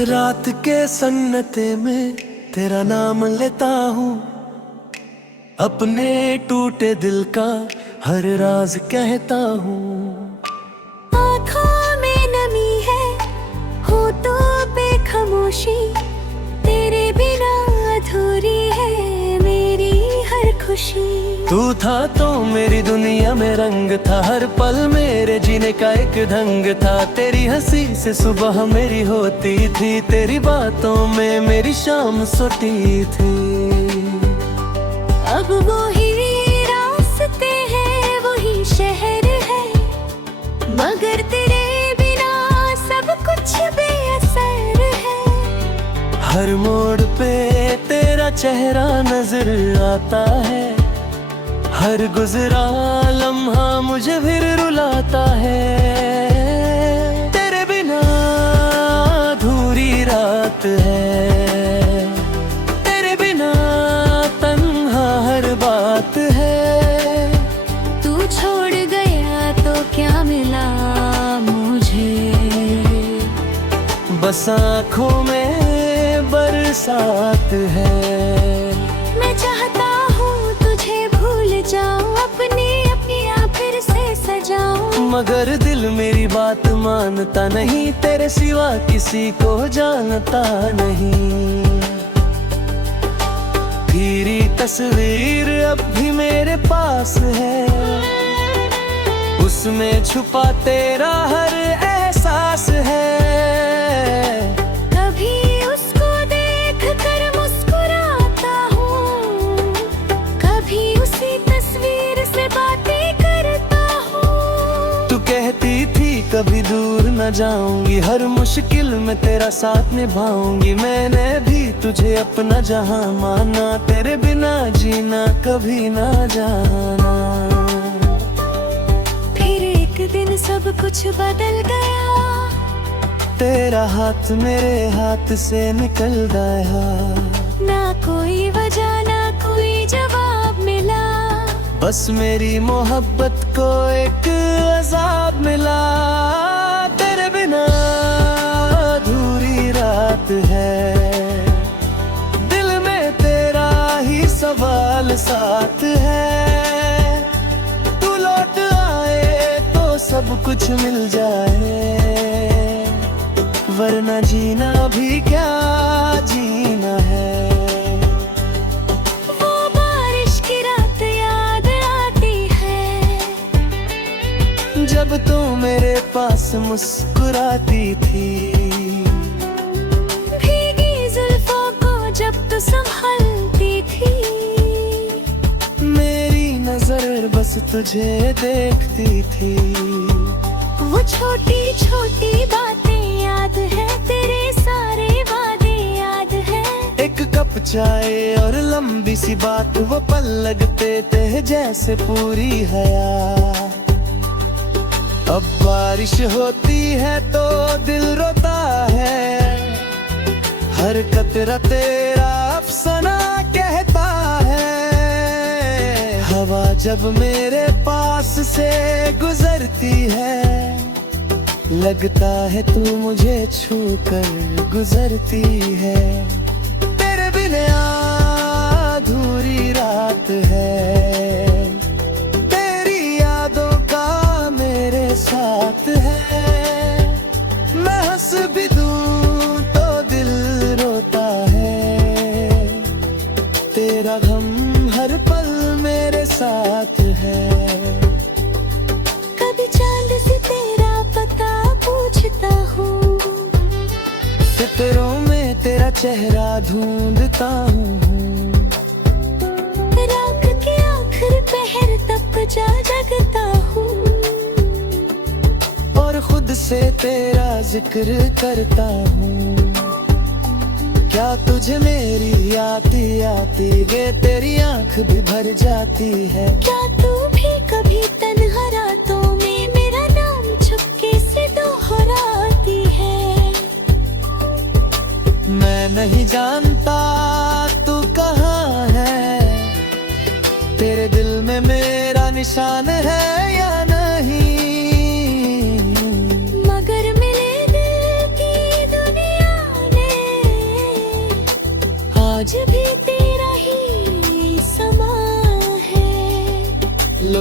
रात के सन्नते में तेरा नाम लेता हूँ, अपने टूटे दिल का हर राज कहता हूँ। आँखों में नमी है, होठों पे खामोशी, तेरे बिना अधूरी है मेरी हर खुशी। तू था तो मेरी दुनिया में रंग था, हर पल मेरे जीने का एक ढंग था। तेरी हंसी से सुबह मेरी होती थी, तेरी बातों में मेरी शाम सोती थी। अब वही रास्ते हैं, वही शहर है, मगर तेरे बिना सब कुछ बेअसर है। हर मोड़ पे तेरा चेहरा नजर आता है, हर गुजरा लम्हा मुझे फिर रुलाता है। तेरे बिना अधूरी रात है, तेरे बिना तन्हा हर बात है। तू छोड़ गया तो क्या मिला मुझे, बस आँखों में बरसात है। मैं चाहता हूँ तुझे भूल जाऊं, अपनी फिर से सजाऊं, मगर दिल मेरी बात मानता नहीं, तेरे सिवा किसी को जानता नहीं। तेरी तस्वीर अब भी मेरे पास है, उसमें छुपा तेरा हर एहसास है। कभी उसको देख कर मुस्कुराता हूँ, कभी उसी तस्वीर से बातें करता हूँ। तू कहती थी कभी दूर न जाऊंगी, हर मुश्किल में तेरा साथ निभाऊंगी। मैंने भी तुझे अपना जहां माना, तेरे बिना जीना कभी ना जाना। फिर एक दिन सब कुछ बदल गया, तेरा हाथ मेरे हाथ से निकल गया। ना कोई वजह ना कोई जवाब मिला, बस मेरी मोहब्बत को एक अज़ाब मिला। तेरे बिना अधूरी रात है, दिल में तेरा ही सवाल साथ है। तू लौट आए तो सब कुछ मिल जाए, वरना जीना भी क्या जीना है। वो बारिश की रात याद आती है, जब तू मेरे पास मुस्कुराती थी। भीगी जुल्फों को जब तू संभालती थी, मेरी नजर बस तुझे देखती थी। वो छोटी छोटी बातें याद है, तेरे सारे वादे याद है। एक कप चाय और लंबी सी बात, वो पल लगते थे जैसे पूरी हयात। अब बारिश होती है तो दिल रोता है, हर कतरा तेरा अफसाना कहता है। हवा जब मेरे पास से गुजरती है, लगता है तू मुझे छू कर गुजरती है। तेरे बिना अधूरी रात है, तेरी यादों का मेरे साथ है। मैं हंस भी दूं तो दिल रोता है, तेरा गम हर पल मेरे साथ है। कभी चांद से तेरा पता पूछता हूँ, सितारों में तेरा चेहरा ढूंढता हूँ। रात के आखिर पहर तक जा जगता हूँ, और खुद से तेरा जिक्र करता हूँ। क्या तुझे मेरी आती आती वे तेरी आंख भी भर जाती है। क्या तू भी कभी तन्हा रातों में मेरा नाम चुपके से दोहराती है। मैं नहीं जानता तू कहाँ है, तेरे दिल में मेरा निशान है या नहीं। मगर मिले दिल की दुनिया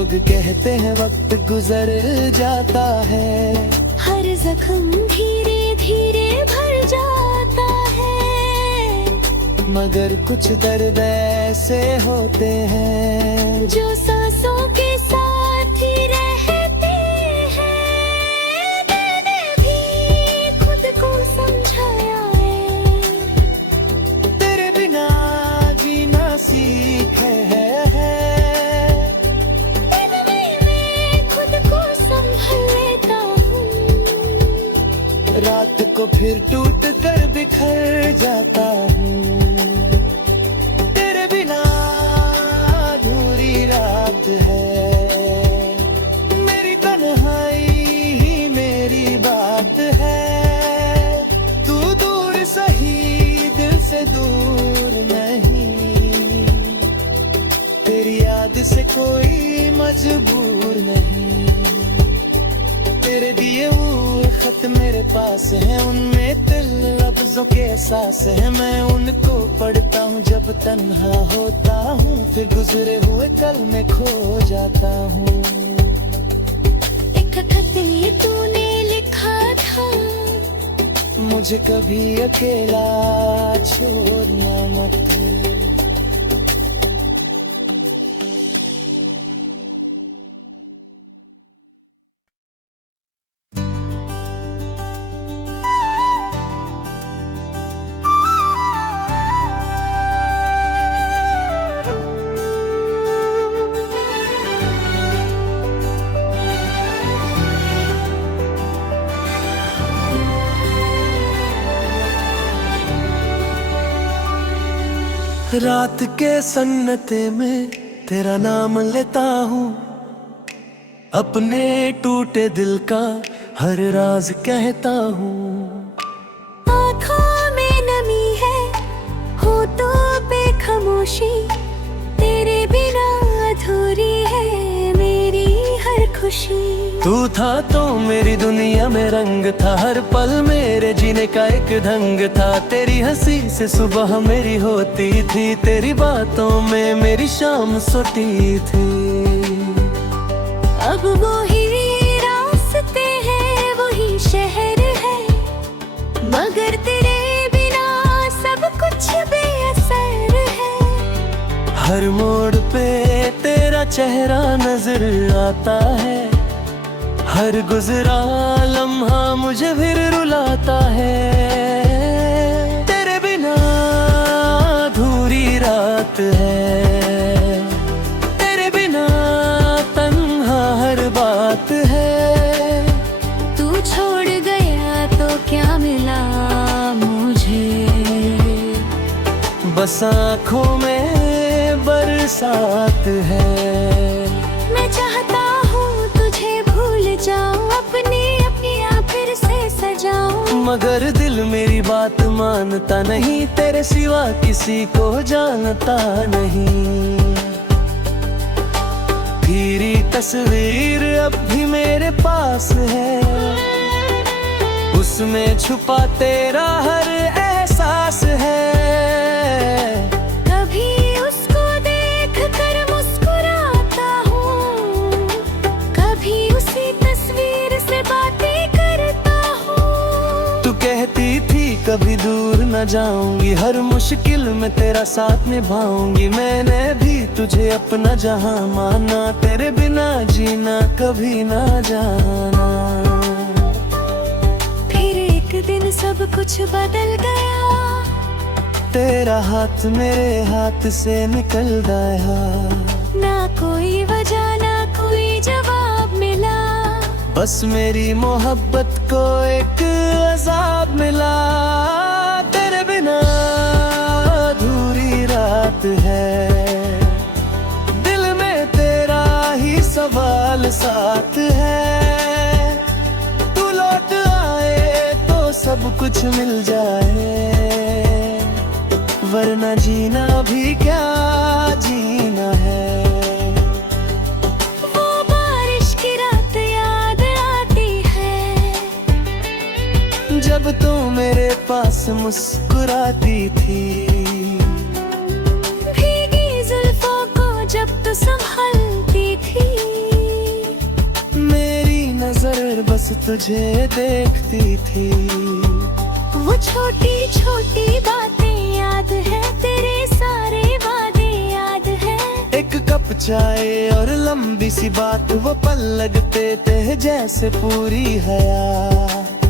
लोग कहते हैं वक्त गुजर जाता है, हर जख्म धीरे धीरे भर जाता है, मगर कुछ दर्द ऐसे होते हैं जो सांसों के साथ ही रहते हैं। मैंने भी खुद को समझाया है, तेरे बिना जीना सीखे है। रात को फिर टूट कर बिखर जाता हूँ, तेरे बिना अधूरी रात है, मेरी तन्हाई ही मेरी बात है। तू दूर सही दिल से दूर नहीं, तेरी याद से कोई मजबूर नहीं। तेरे दिए हुए खत मेरे पास हैं, उनमें दिल लफ्जों के एहसास है। मैं उनको पढ़ता हूँ जब तन्हा होता हूँ, फिर गुजरे हुए कल में खो जाता हूँ। एक खत ये तूने लिखा था, मुझे कभी अकेला छोड़ना मत। रात के सन्नते में तेरा नाम लेता हूँ, अपने टूटे दिल का हर राज कहता हूँ। आँखों में नमी है, होठों पे खामोशी, तेरे बिना अधूरी है मेरी हर खुशी। तू था तो मेरी दुनिया में रंग था, हर पल मेरे जीने का एक ढंग था। तेरी हंसी से सुबह मेरी होती थी, तेरी बातों में मेरी शाम सोती थी। अब वही रास्ते हैं, वही शहर है, मगर तेरे बिना सब कुछ बेअसर है। हर मोड़ पे तेरा चेहरा नजर आता है, हर गुजरा लम्हा मुझे फिर रुलाता है। तेरे बिना अधूरी रात है, तेरे बिना तन्हा हर बात है। तू छोड़ गया तो क्या मिला मुझे, बस आँखों में बरसात है। मैं चाहता हूँ तुझे भूल जाऊं, अपनी फिर से सजाऊं, मगर दिल मेरी बात मानता नहीं, तेरे सिवा किसी को जानता नहीं। तेरी तस्वीर अब भी मेरे पास है, उसमें छुपा तेरा हर एहसास है। कभी उसको देख कर मुस्कुराता हूँ, कभी उसी तस्वीर से बातें करता हूँ। तू कहती थी कभी दूर न जाऊंगी, हर मुश्किल में तेरा साथ निभाऊंगी। मैंने भी तुझे अपना जहां माना, तेरे बिना जीना कभी ना जाना। फिर एक दिन सब कुछ बदल गया, तेरा हाथ मेरे हाथ से निकल गया। ना कोई वजह ना कोई जवाब मिला, बस मेरी मोहब्बत को एक अज़ाब मिला। तेरे बिना अधूरी रात है, दिल में तेरा ही सवाल साथ है। तू लौट आए तो सब कुछ मिल जाए, वरना जीना भी क्या जीना है। वो बारिश की रात याद आती है, जब तू मेरे पास मुस्कुराती थी। भीगी जुल्फों को जब तू संभालती थी। तुझे देखती थी। वो छोटी छोटी बातें याद है, तेरे सारे वादे याद है। एक कप चाय और लंबी सी बात, वो पल लगते थे जैसे पूरी हयात।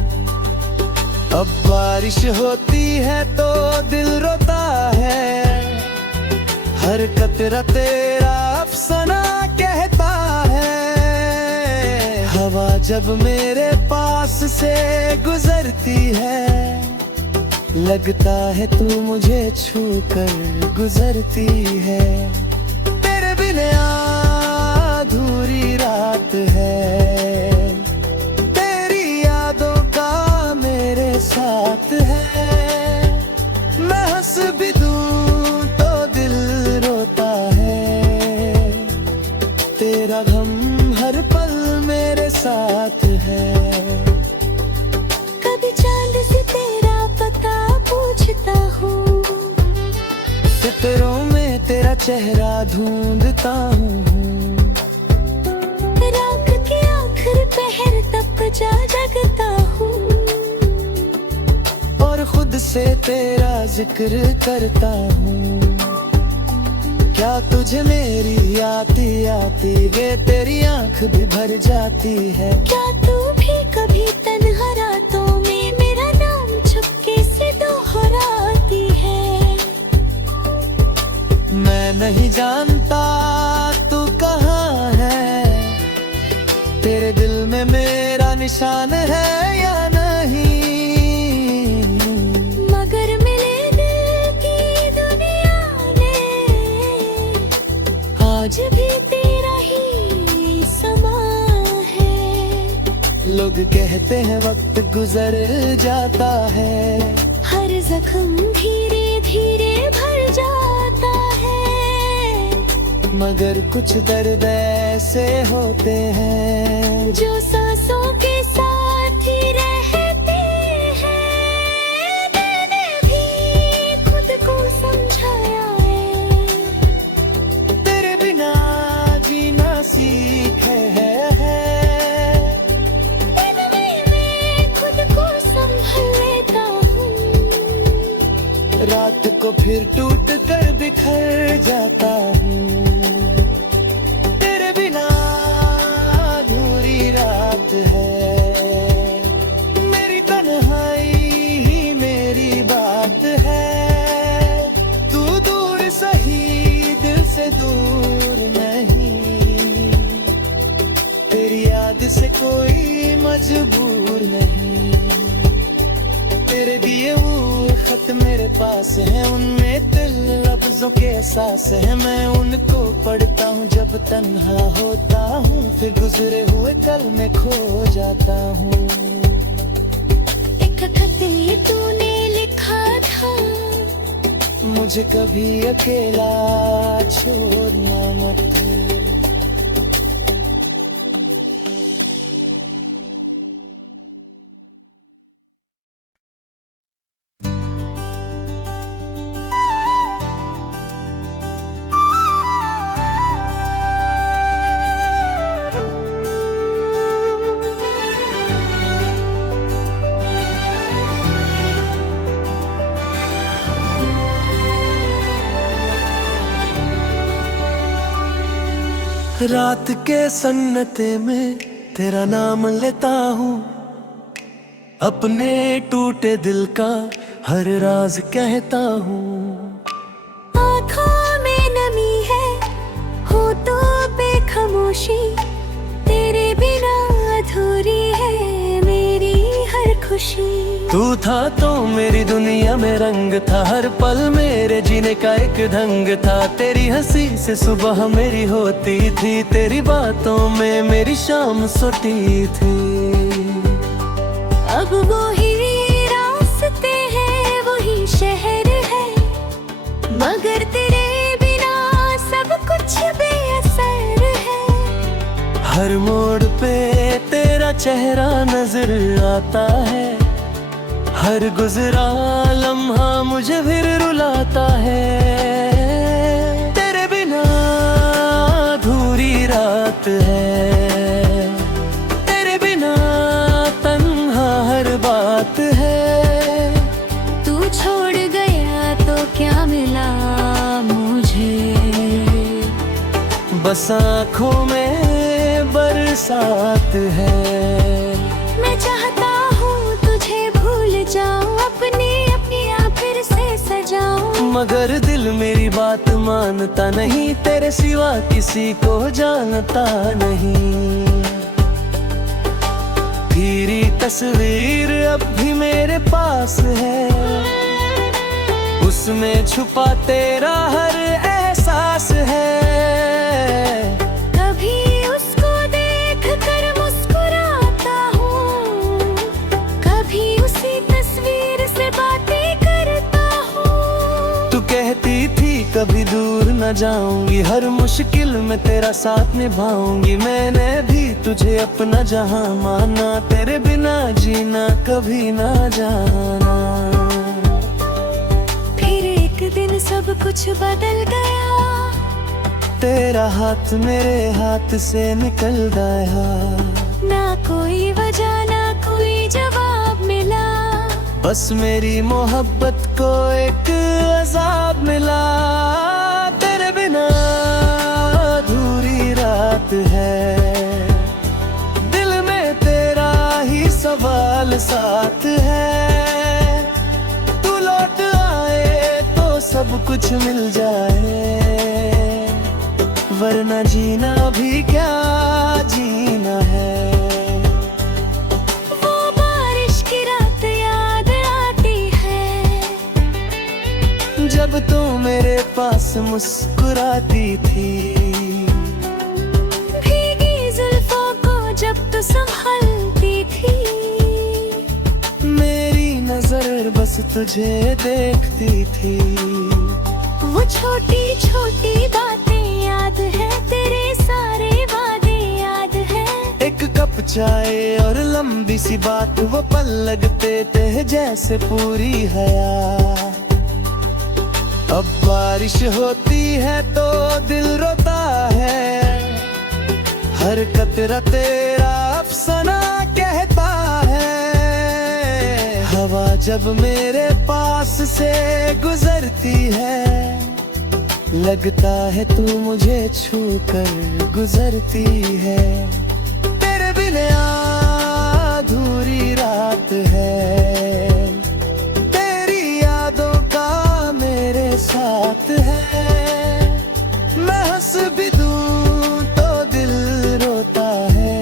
अब बारिश होती है तो दिल रोता है, हर कतरा तेरा अफसाना कहता है। हवा जब मेरे पास से गुजरती है, लगता है तू मुझे छू कर गुजरती है। तेरे बिना अधूरी रात है, तेरी यादों का मेरे साथ है। मैं हंस भी दूं तो दिल रोता है, तेरा गम हर पल मेरे साथ है। कभी चांद से तेरा पता पूछता हूँ, सितारों में तेरा चेहरा ढूंढता हूँ। रात के आखिर पहर तक जा जगता हूँ, और खुद से तेरा जिक्र करता हूँ। क्या तुझे मेरी आती आती वे तेरी आंख भी भर जाती है? क्या तू भी कभी तन्हा रातों में मेरा नाम चुपके से दोहराती है? मैं नहीं जानता तू कहाँ है, तेरे दिल में मेरा निशान है या नहीं। मगर मिले दिल की दुनिया में आज भी तेरा ही समा है। लोग कहते हैं वक्त गुजर जाता है, हर जख्म धीरे धीरे भर जाता है। मगर कुछ दर्द ऐसे होते हैं जो सांसों के साथ ही रहते हैं। मैंने भी खुद को समझाया है, तेरे बिना जीना सीखे है। इनमें मैं खुद को संभल लेता हूँ, रात को फिर टूट कर बिखर जाता हूँ। तेरे बिना अधूरी रात है, मेरी तन्हाई ही मेरी बात है। तू दूर सही दिल से दूर नहीं, तेरी याद से कोई मजबूर नहीं। तेरे दिए हुए खत मेरे पास है, उनमें दिल लफ्जों के एहसास है। मैं उनको पढ़ता हूँ जब तन्हा होता हूँ, फिर गुजरे हुए कल में खो जाता हूँ। एक खत ये तूने लिखा था, मुझे कभी अकेला छोड़ना मत। रात के सन्नते में तेरा नाम लेता हूँ, अपने टूटे दिल का हर राज कहता हूँ। आँखों में नमी है, हो तो बेखामोशी, तेरे बिना अधूरी है मेरी हर खुशी। तू था तो मेरी दुनिया में रंग था, हर पल मेरे जीने का एक ढंग था। तेरी हंसी से सुबह मेरी होती थी, तेरी बातों में मेरी शाम सोती थी। अब वही रास्ते हैं, वही शहर है, मगर तेरे बिना सब कुछ बेअसर है। हर मोड़ पे तेरा चेहरा नजर आता है, हर गुजरा लम्हा मुझे फिर रुलाता है। तेरे बिना अधूरी रात है, तेरे बिना बस आँखों में बरसात है। मैं चाहता हूँ तुझे भूल जाऊं, अपनी फिर से सजाऊं, मगर दिल मेरी बात मानता नहीं, तेरे सिवा किसी को जानता नहीं। तेरी तस्वीर अब भी मेरे पास है, उसमें छुपा तेरा हर एहसास है। कभी उसको देख कर मुस्कुराता हूँ, कभी उसी तस्वीर से बातें करता हूँ। तू कहती थी कभी दूर न जाऊंगी, हर मुश्किल में तेरा साथ निभाऊंगी। मैंने भी तुझे अपना जहां माना, तेरे बिना जीना कभी ना जाना। फिर एक दिन सब कुछ बदल गया, तेरा हाथ मेरे हाथ से निकल गया। ना कोई वजह ना कोई जवाब मिला, बस मेरी मोहब्बत को एक अज़ाब मिला। तेरे बिना अधूरी रात है, दिल में तेरा ही सवाल साथ है। तू लौट आए तो सब कुछ मिल जाए, वरना जीना भी क्या जीना है। वो बारिश की रात याद आती है, जब तू मेरे पास मुस्कुराती थी। भीगी जुल्फों को जब तू संभालती थी, मेरी नजर बस तुझे देखती थी। वो छोटी छोटी बातें याद है, तेरे सारे वादे याद है। एक कप चाय और लंबी सी बात, वो पल लगते थे जैसे पूरी हयात। अब बारिश होती है तो दिल रोता है, हर कतरा तेरा अफसाना कहता है। हवा जब मेरे पास से गुजरती है, लगता है तू मुझे छू कर गुजरती है। तेरे बिना अधूरी रात है, तेरी यादों का मेरे साथ है। मैं हंस भी दूं तो दिल रोता है,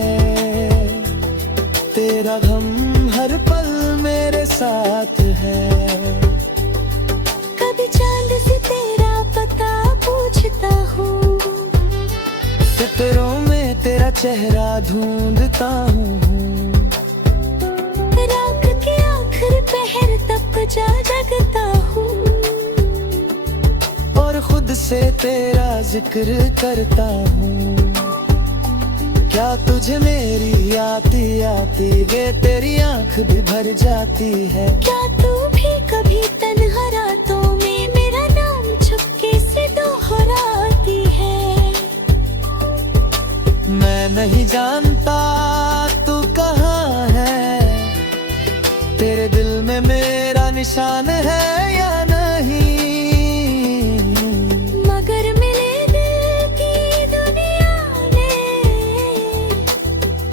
तेरा गम हर पल मेरे साथ है। कभी चांद से तेरा पता पूछता हूँ, सितारों में तेरा चेहरा ढूंढता हूँ। रात के आखिर पहर तक जा जगता हूँ, और खुद से तेरा जिक्र करता हूँ। क्या तुझे मेरी आती आती वे तेरी आंख भी भर जाती है। क्या तू भी कभी तन्हा रातों में मेरा नाम चुपके से दोहराती है। मैं नहीं जानता तू कहाँ है, तेरे दिल में मेरा निशान है या नहीं। मगर मिले दिल की दुनिया ने,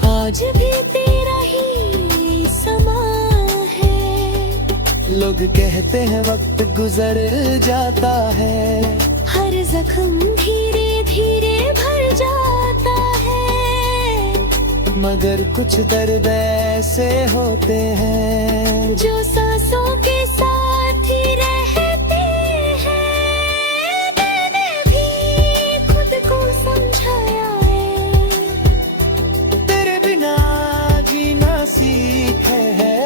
आज भी तेरा ही समा है। लोग कहते हैं वक्त गुजर जाता है, हर जख्म धीरे धीरे भर जाता है। मगर कुछ दर्द ऐसे होते हैं जो सांसों के साथ ही रहते हैं। मैंने भी खुद को समझाया है, तेरे बिना जीना सीखे है।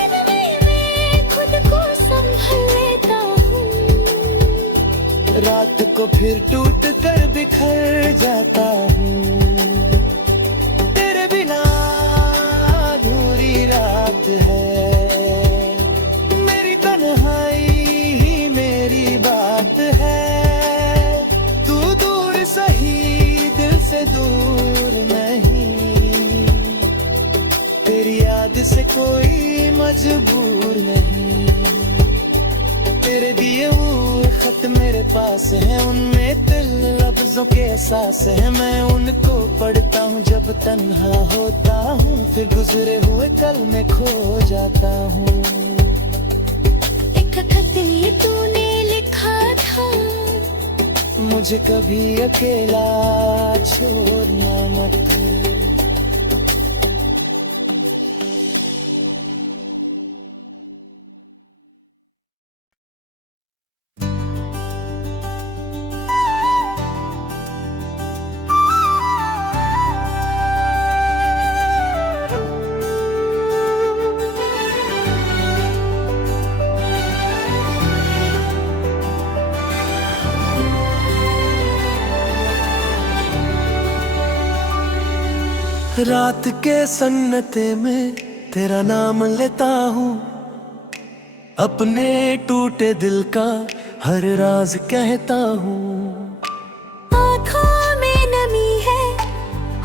इनमें मैं खुद को संभल लेता हूँ, रात को फिर टूट कर बिखर जाता हूँ। तेरे बिना अधूरी रात है, मेरी तन्हाई ही मेरी बात है। तू दूर सही दिल से दूर नहीं, तेरी याद से कोई मजबूर नहीं। तेरे दिए हुए खत मेरे पास है, उनमें दिल लफ्जों के एहसास है। मैं उनको पढ़ता हूँ जब तन्हा होता हूँ, फिर गुजरे हुए कल में खो जाता हूँ। एक खत ये तूने लिखा था, मुझे कभी अकेला छोड़ना मत। रात के सन्नते में तेरा नाम लेता हूँ, अपने टूटे दिल का हर राज कहता हूँ। आँखों में नमी है,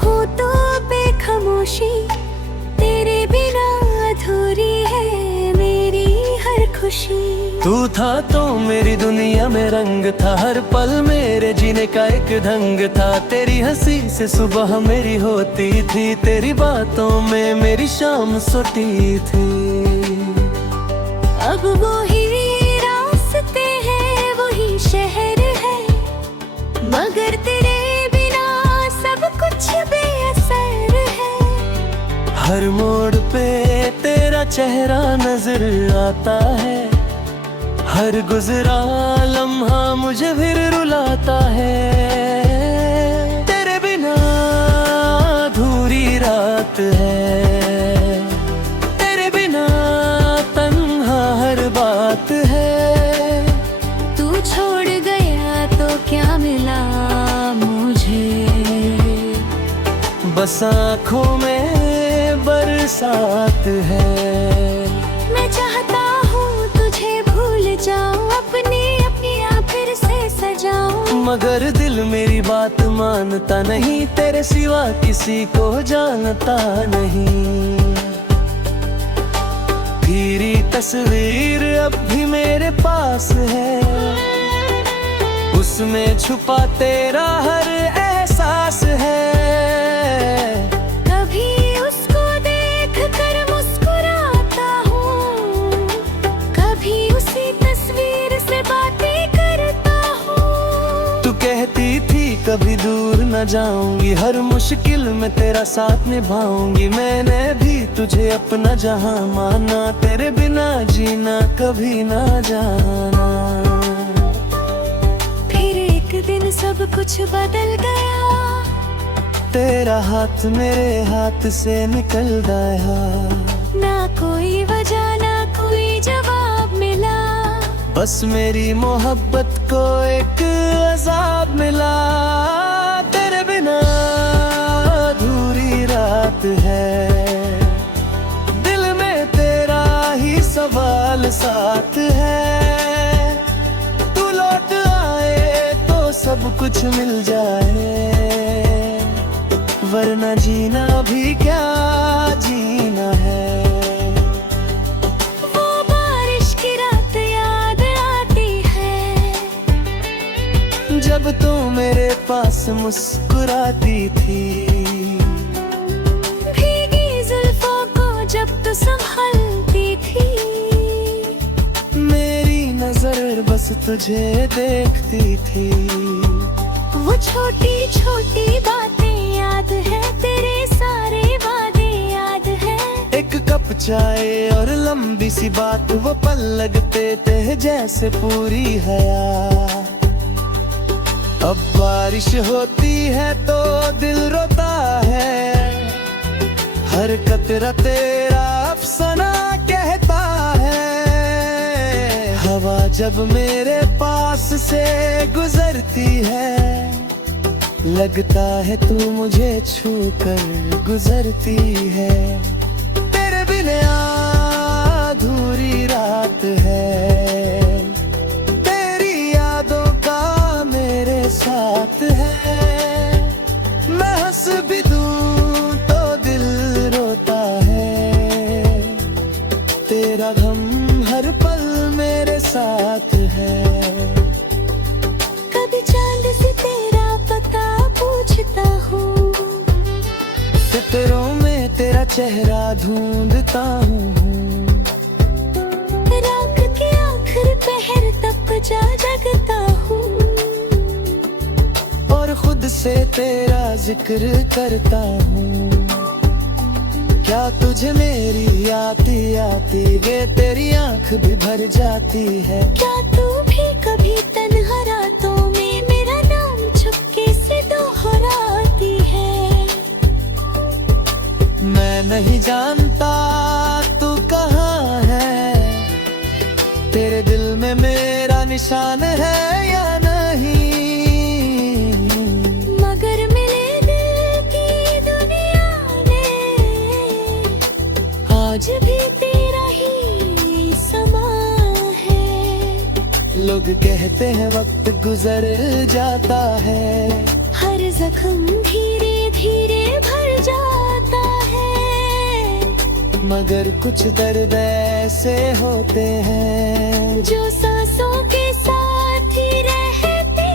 होठों पे खामोशी, तेरे बिना अधूरी है मेरी हर खुशी। तू था तो मेरी दुनिया में रंग था, हर पल मेरे जीने का एक ढंग था। तेरी हंसी से सुबह मेरी होती थी, तेरी बातों में मेरी शाम सोती थी। अब वही रास्ते हैं, वही शहर है, मगर तेरे बिना सब कुछ बेअसर है। हर मोड़ पे तेरा चेहरा नजर आता है, हर गुजरा लम्हा मुझे फिर रुलाता है। तेरे बिना अधूरी रात है, तेरे बिना तन्हा हर बात है। तू छोड़ गया तो क्या मिला मुझे, बस आँखों में बरसात है। मैं चाहता हूँ तुझे भूल जाऊं, अपनी फिर से सजाऊं, मगर दिल मेरी बात मानता नहीं, तेरे सिवा किसी को जानता नहीं। तेरी तस्वीर अब भी मेरे पास है, उसमें छुपा तेरा हर एहसास है। कभी उसको देख कर मुस्कुराता हूँ, कभी उसी तस्वीर से बातें करता हूँ। तू कहती थी कभी दूर न जाऊंगी, हर मुश्किल में तेरा साथ निभाऊंगी। मैंने भी तुझे अपना जहां माना, तेरे बिना जीना कभी ना जाना। फिर एक दिन सब कुछ बदल गया, तेरा हाथ मेरे हाथ से निकल गया। ना कोई वजह ना कोई जवाब मिला, बस मेरी मोहब्बत को एक अज़ाब मिला। तेरे बिना अधूरी रात है, दिल में तेरा ही सवाल साथ है। तू लौट आए तो सब कुछ मिल जाए, वरना जीना भी क्या जीना है। वो बारिश की रात याद आती है, जब तू मेरे पास मुस्कुराती थी। भीगी जुल्फों को जब तू संभालती थी, मेरी नजर बस तुझे देखती थी। वो छोटी छोटी बातें याद है, तेरे सारे वादे याद है। एक कप चाय और लंबी सी बात, वो पल लगते थे जैसे पूरी हयात। अब बारिश होती है तो दिल रोता है, हर कतरा तेरा अफसाना कहता है। हवा जब मेरे पास से गुजरती है, लगता है तू मुझे छू कर गुजरती है। तेरे बिना अधूरी रात है, तेरी यादों का मेरे साथ है। मैं हंस भी दूं तो दिल रोता है, तेरा गम हर पल मेरे साथ है। चेहरा ढूंढता हूँ। रात के आखिर पहर तक जगता हूँ और खुद से तेरा जिक्र करता हूँ। क्या तुझे मेरी आती आती वे तेरी आंख भी भर जाती है? क्या तू भी कभी तन्हा रातों में मेरा नाम चुपके से दोहराती है? मैं नहीं जानता तू कहाँ है, तेरे दिल में मेरा निशान है या नहीं। मगर मिले दिल की दुनिया ने आज भी तेरा ही समा है। लोग कहते हैं वक्त गुजर जाता है, हर जख्म धीरे धीरे भर जाता है। मगर कुछ दर्द ऐसे होते हैं जो सांसों के साथ ही रहते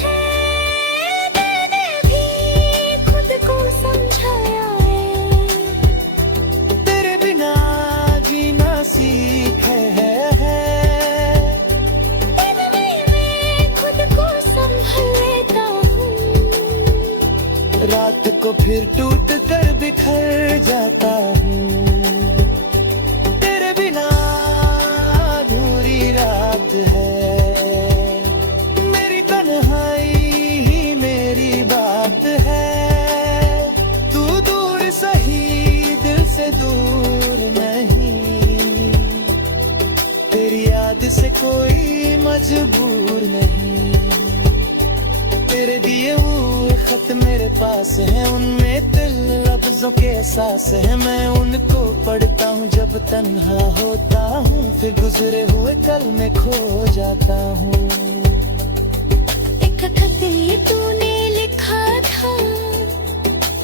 हैं। मैंने भी खुद को समझाया है, तेरे बिना जीना सीखे है। इनमें मैं खुद को संभल लेता हूँ। रात को फिर टूट कर बिखर जाता हूँ। तेरे बिना अधूरी रात है, मेरी तन्हाई ही मेरी बात है। तू दूर सही दिल से दूर नहीं, तेरी याद से कोई मजबूर नहीं। तेरे दिए हुए खत मेरे पास है, उनमें दिल लफ्जों के एहसास है। मैं उनको पढ़ता हूँ जब तन्हा होता हूँ, फिर गुजरे हुए कल में खो जाता हूँ। एक खत ये तूने लिखा था,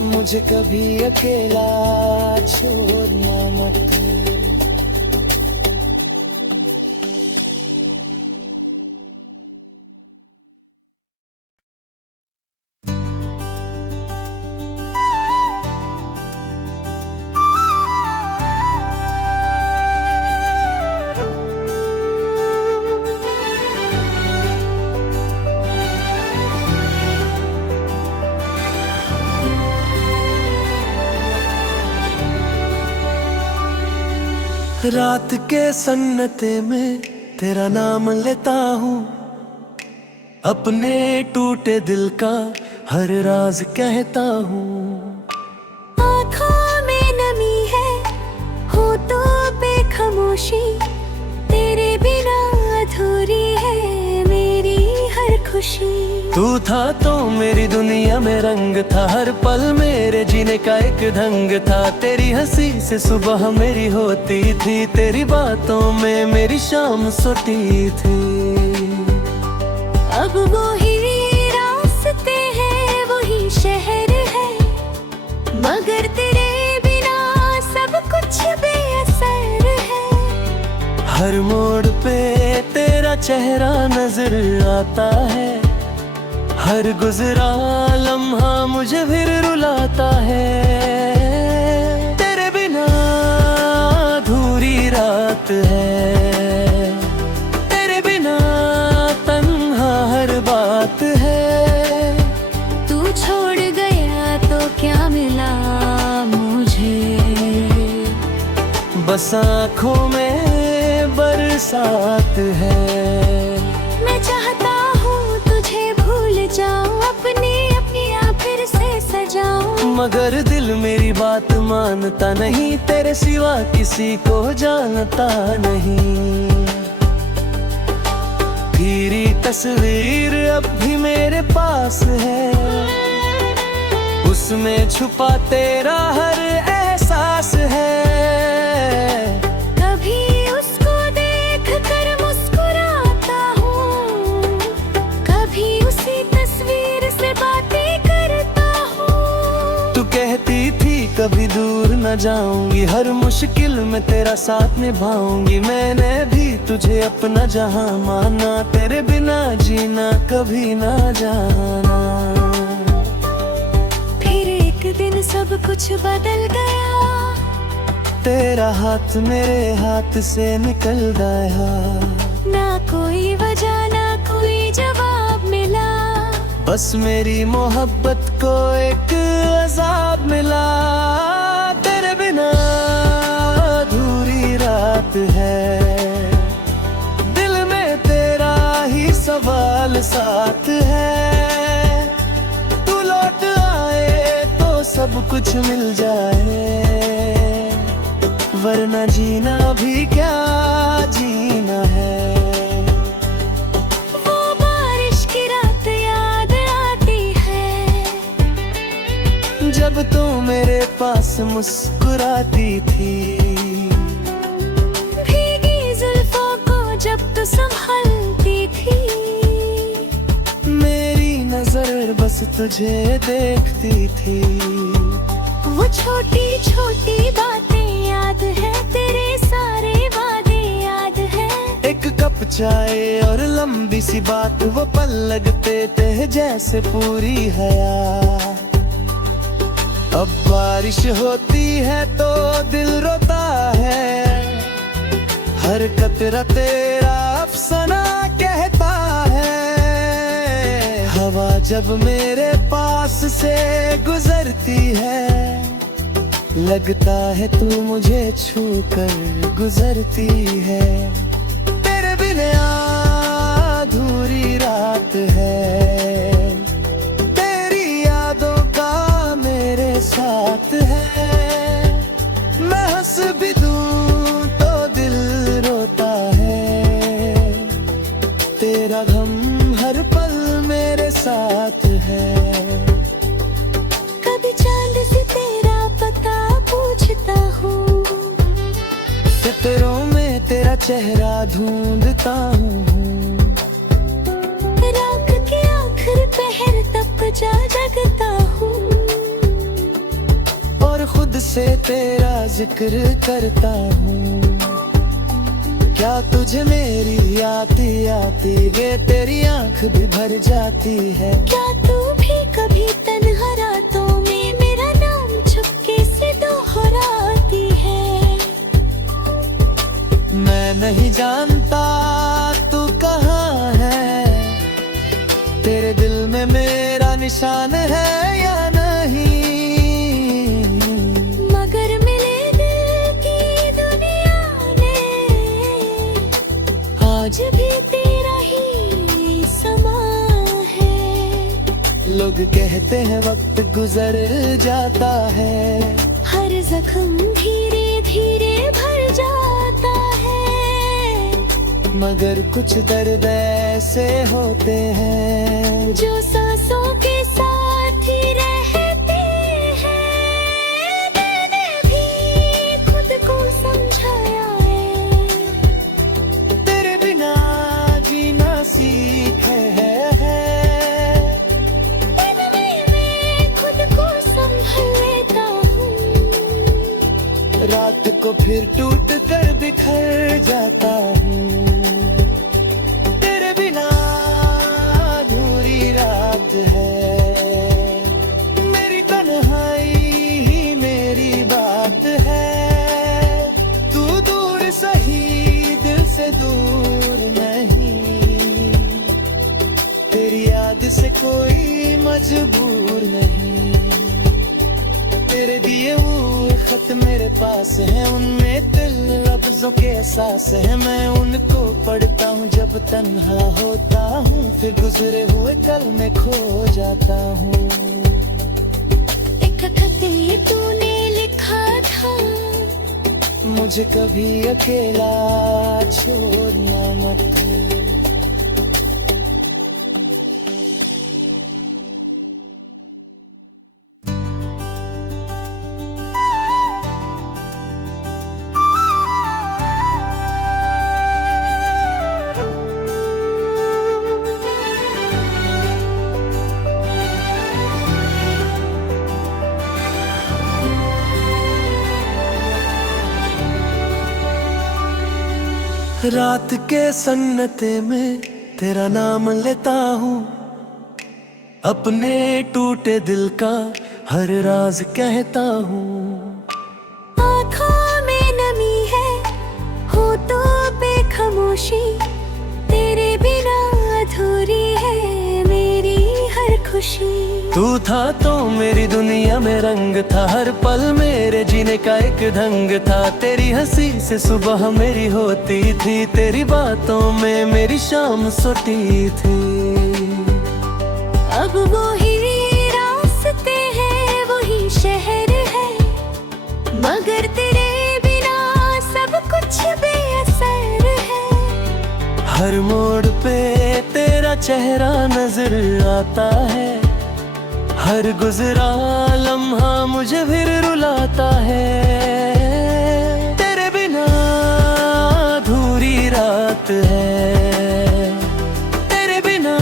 मुझे कभी अकेला छोड़ना मत। रात के सन्नते में तेरा नाम लेता हूँ, अपने टूटे दिल का हर राज कहता हूँ। आँखों में नमी है, होठों पे खामोशी, तेरे बिना अधूरी है मेरी हर खुशी। तू था तो मेरी दुनिया में रंग था, हर पल मेरे जीने का एक ढंग था। तेरी हंसी से सुबह मेरी होती थी, तेरी बातों में मेरी शाम सोती थी। अब वही रास्ते हैं, वही शहर है, मगर तेरे बिना सब कुछ बेअसर है। हर मोड़ पे तेरा चेहरा नजर आता है, हर गुजरा लम्हा मुझे फिर रुलाता है। तेरे बिना अधूरी रात है, तेरे बिना तन्हा हर बात है। तू छोड़ गया तो क्या मिला मुझे, बस आँखों में बरसात है। मैं चाहता हूँ तुझे भूल जाऊं, अपनी आप फिर से सजाऊं। मगर दिल मेरी बात मानता नहीं, तेरे सिवा किसी को जानता नहीं। तेरी तस्वीर अब भी मेरे पास है, उसमें छुपा तेरा हर एहसास है। कभी उसको देख कर मुस्कुराता हूँ, कभी उसी तस्वीर से बातें करता हूँ। तू कहती थी कभी दूर न जाऊंगी, हर मुश्किल में तेरा साथ निभाऊंगी। मैंने भी तुझे अपना जहां माना, तेरे बिना जीना कभी ना जाना। फिर एक दिन सब कुछ बदल गया, तेरा हाथ मेरे हाथ से निकल गया, ना कोई वजह ना कोई जवाब मिला, बस मेरी मोहब्बत को एक अज़ाब मिला। तेरे बिना अधूरी रात है, दिल में तेरा ही सवाल साथ है। तू लौट आए तो सब कुछ मिल जाए, वरना जीना भी क्या जीना है। जब तू मेरे पास मुस्कुराती थी, भीगी जुल्फों को जब तू संभालती थी, मेरी नजर बस तुझे देखती थी। वो छोटी छोटी बातें याद है, तेरे सारे वादे याद है। एक कप चाय और लंबी सी बात, वो पल लगते थे जैसे पूरी हयात। अब बारिश होती है तो दिल रोता है, हर कतरा तेरा अफसाना कहता है। हवा जब मेरे पास से गुजरती है, लगता है तू मुझे छू कर गुजरती है। तेरे बिना अधूरी रात है, साथ है। मैं हंस भी दूं तो दिल रोता है, तेरा गम हर पल मेरे साथ है। कभी चांद से तेरा पता पूछता हूँ, सितारों में तेरा चेहरा ढूंढता हूँ। रात के आखिर पहर तक जा जगता हूँ, और खुद से तेरा जिक्र करता हूँ। क्या तुझे मेरी आती आती ये तेरी आंख भी भर जाती है? क्या तू भी कभी तन्हा रातों में मेरा नाम चुपके से दोहराती है? मैं नहीं जानता तू कहाँ है, तेरे दिल में मेरा निशान है या नहीं। आज भी तेरा ही समा है। लोग कहते हैं वक्त गुजर जाता है, हर जख्म धीरे धीरे भर जाता है। मगर कुछ दर्द ऐसे होते हैं जो सांसों के साथ ही रहते हैं। मैंने भी खुद को समझाया है, तेरे बिना जीना सीखा है। इनमें मैं खुद को संभल लेता हूँ, रात को फिर टूट कर बिखर जाता हूँ। तेरे बिना अधूरी रात है, मेरी तन्हाई ही मेरी बात है। तू दूर सही दिल से दूर नहीं, तेरी याद से कोई मजबूर नहीं। तेरे दिए हुए खत मेरे पास है, उनमें दिल लफ्जों के एहसास है। मैं उनको पढ़ता हूँ जब तन्हा होता हूँ, फिर गुजरे हुए कल में खो जाता हूँ। एक खत ये तूने लिखा था, मुझे कभी अकेला छोड़ना मत। रात के सन्नते में तेरा नाम लेता हूँ, अपने टूटे दिल का हर राज कहता हूँ। आँखों में खामोशी, तेरे बिना अधूरी है मेरी हर खुशी। तू था तो मेरी दुनिया में रंग था, हर पल मेरे जीने का एक ढंग था। तेरी हंसी से सुबह मेरी होती थी, तेरी बातों में मेरी शाम सोती थी। अब वही रास्ते हैं, वही शहर है, मगर तेरे बिना सब कुछ बेअसर है। हर मोड़ पे तेरा चेहरा नजर आता है, हर गुजरा लम्हा मुझे फिर रुलाता है। तेरे बिना अधूरी रात है, तेरे बिना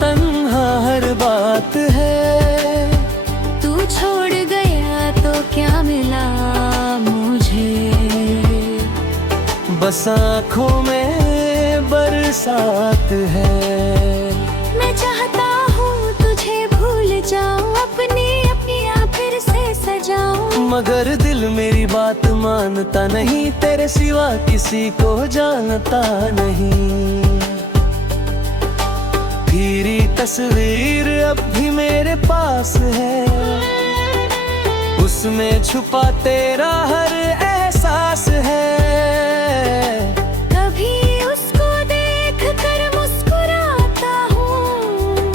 तन्हा हर बात है। तू छोड़ गया तो क्या मिला मुझे, बस आँखों में बरसात है। मैं चाहता हूँ तुझे भूल जाऊं, अपनी अपनियाँ फिर से सजाऊं, मगर दिल मेरी बात मानता नहीं, तेरे सिवा किसी को जानता नहीं। तेरी तस्वीर अब भी मेरे पास है, उसमें छुपा तेरा हर एहसास है। कभी उसको देख कर मुस्कुराता हूँ,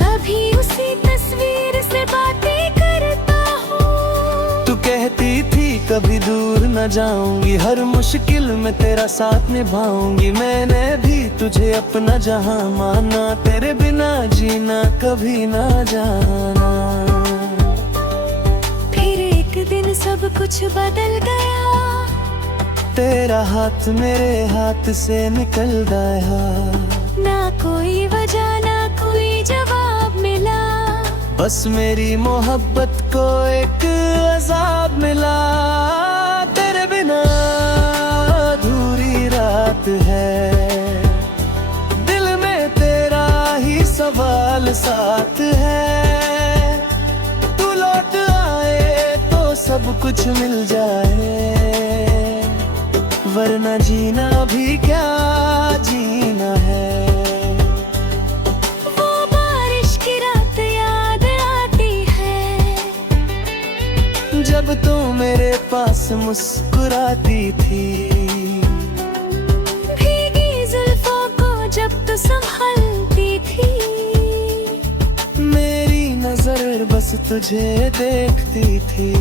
कभी उसी तस्वीर से बातें करता हूँ। तू कहती थी कभी दूर न जाऊंगी, हर मुश्किल में तेरा साथ निभाऊंगी। मैंने भी तुझे अपना जहां माना, तेरे बिना जीना कभी ना जाना। फिर एक दिन सब कुछ बदल गया, तेरा हाथ मेरे हाथ से निकल गया। ना कोई वजह ना कोई जवाब मिला, बस मेरी मोहब्बत को एक अज़ाब मिला। तेरे बिना अधूरी रात है, दिल में तेरा ही सवाल साथ है। तू लौट आए तो सब कुछ मिल जाए, वरना जीना भी क्या जीना है। वो बारिश की रात याद आती है, जब तू मेरे पास मुस्कुराती थी। भीगी जुल्फों को जब तू संभालती थी, मेरी नजर बस तुझे देखती थी।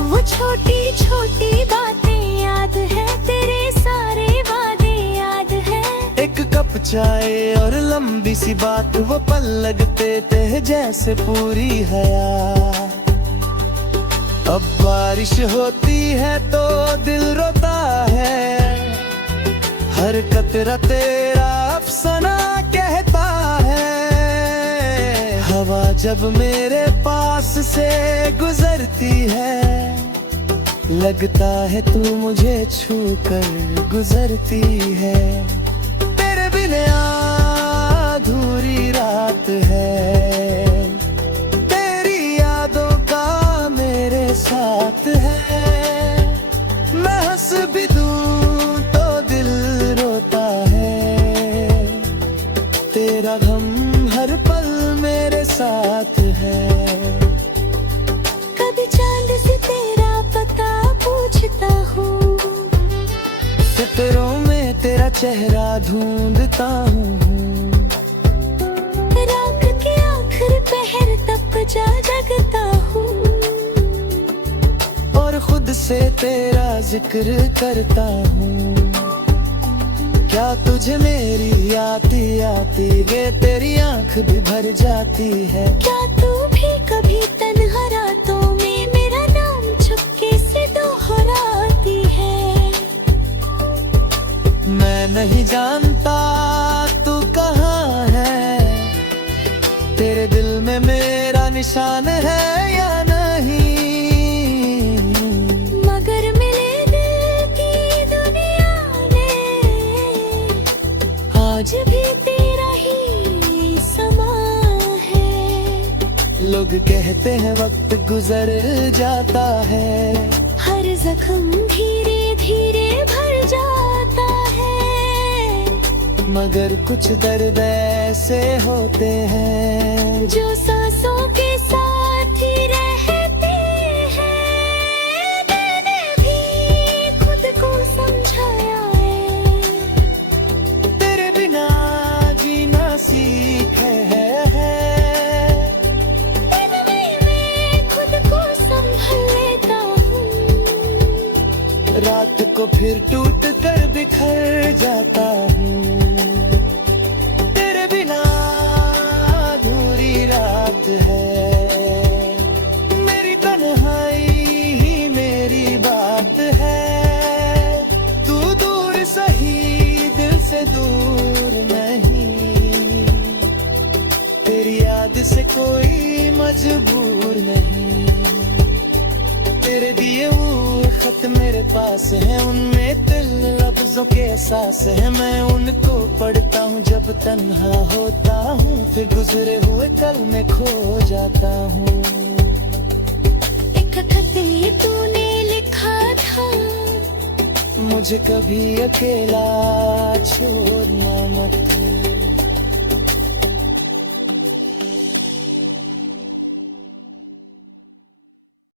वो छोटी छोटी बातें याद है, तेरे सारे वादे याद है। एक कप चाय और लंबी सी बात, वो पल लगते थे जैसे पूरी हयात। अब बारिश होती है तो दिल रोता है, हर कतरा तेरा अफसाना कहता है। हवा जब मेरे पास से गुजरती है, लगता है तू मुझे छू कर गुजरती है। तेरे बिना अधूरी रात है, तेरी यादों का मेरे साथ है। मैं हंस भी दूं तो दिल रोता है, तेरा गम हर पल मेरे साथ है। कभी चांद से तेरा पता पूछता हूँ, सितारों में तेरा चेहरा ढूंढता हूँ। रात के आखिर पहर तक जा जगता हूँ, और खुद से तेरा जिक्र करता हूँ। क्या तुझे मेरी आती आती ये तेरी आंख भी भर जाती है? क्या तू भी कभी तन्हा रातों में मेरा नाम चुपके से दोहराती है? मैं नहीं जानता तू कहाँ है, तेरे दिल में मेरा निशान है या नहीं। मगर मिले दिल की दुनिया ने आज भी तेरा ही समा है। लोग कहते हैं वक्त गुजर जाता है, हर जख्म धीरे धीरे भर जाता है। मगर कुछ दर्द ऐसे होते हैं जो सांसों के साथ ही रहते हैं। मैंने भी खुद को समझाया है, तेरे बिना जीना सीखा है। इनमें मैं खुद को संभल लेता हूँ, रात को फिर टूट कर बिखर जाता हूँ। तेरे बिना अधूरी रात है, मेरी तन्हाई ही मेरी बात है। तू दूर सही दिल से दूर नहीं, तेरी याद से कोई मजबूर नहीं। तेरे दिए हुए खत मेरे पास हैं, उनमें दिल लफ्जों के एहसास है। मैं उनको पढ़ता हूँ जब तन्हा होता हूँ, फिर गुजरे हुए कल में खो जाता हूँ। एक खत ये तूने लिखा था, मुझे कभी अकेला छोड़ना मत।